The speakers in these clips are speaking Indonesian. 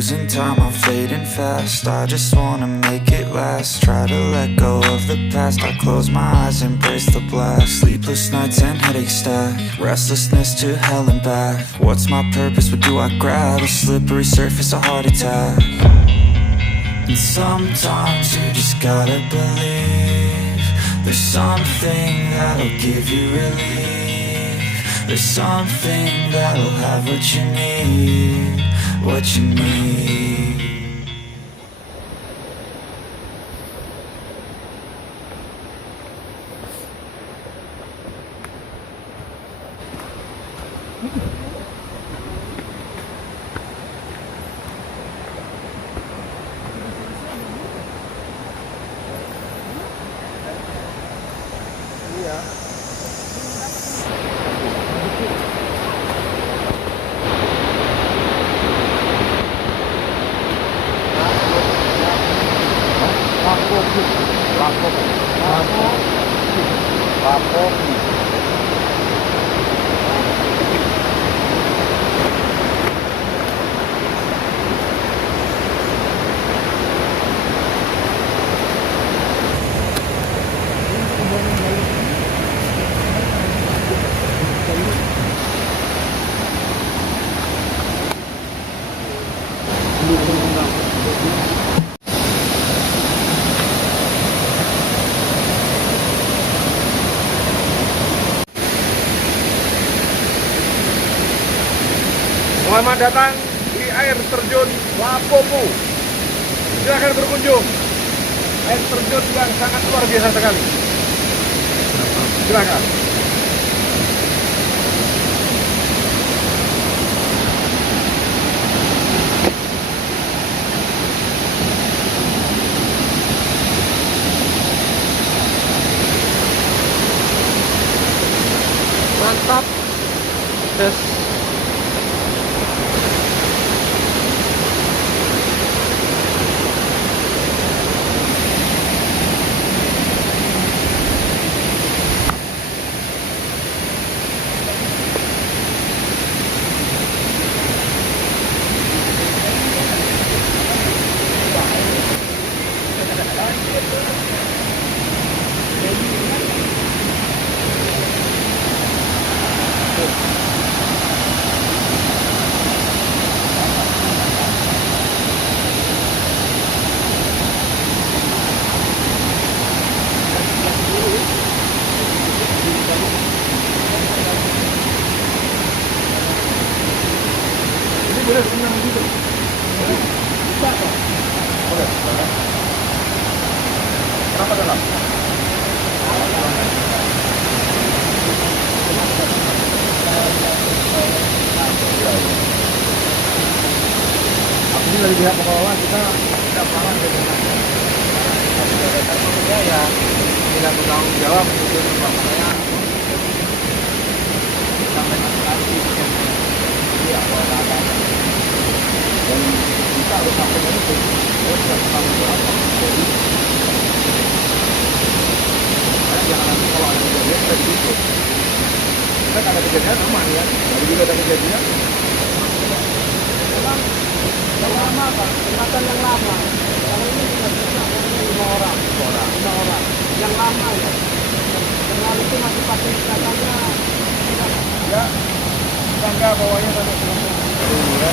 Losing time, I'm fading fast. I just wanna make it last. Try to let go of the past. I close my eyes, embrace the blast. Sleepless nights and headaches stack. Restlessness to hell and back. What's my purpose? What do I grab? A slippery surface, a heart attack. And sometimes you just gotta believe there's something that'll give you relief. There's something that'll have what you need, what you need. Selamat datang di Air Terjun Lapopu. Silahkan berkunjung. Air terjun yang sangat luar biasa sekali. Silahkan. Mantap. Yes. Berapa dalam? Ini dari pihak pengelola kita tidak pernah ya tidak bertanggung jawab untuk makanya sampai nanti ya dan kita harus sampai itu harus bertanggung jawab jadi jangan nanti kalau ada kejadian kita ditutup kita ada kejadian aman ya kalau juga ada kejadian memang yang lama Pak, jembatan yang lama kalau ini tidak bisa 5 orang yang lama ya yang lalu itu masih pakai katanya ya tangga bawahnya sampai ya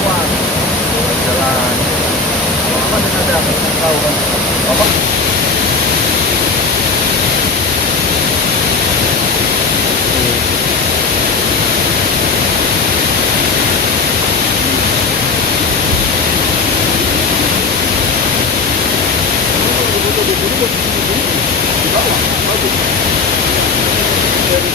kuat jalan apa dan ada yang tahu kan apa di bawah bagus dari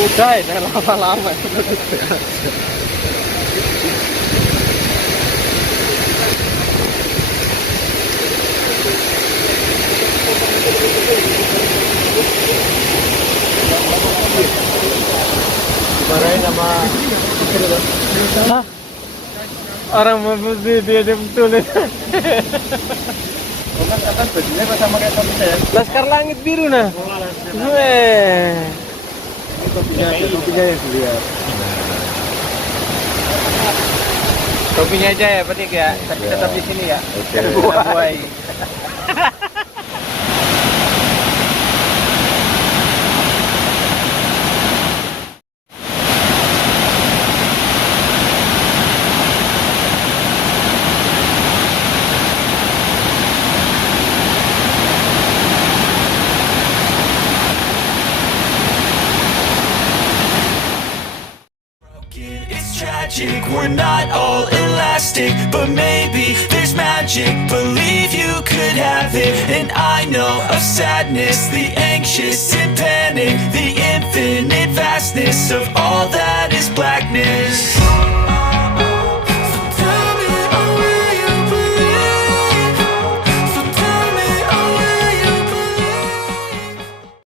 Udah ya, lama-lama. Dimarahin sama Hah? Orang mau dia betul ya. Kan bajunya sama kayak topi saya. Laskar langit biru nah. Weh. Topinya yang dilihat. Topinya aja ya, petik ya. Tapi tetap di sini ya. Oke. Buai. It's tragic, we're not all elastic, but maybe there's magic. Believe you could have it, and I know of sadness, the anxious and panic, the infinite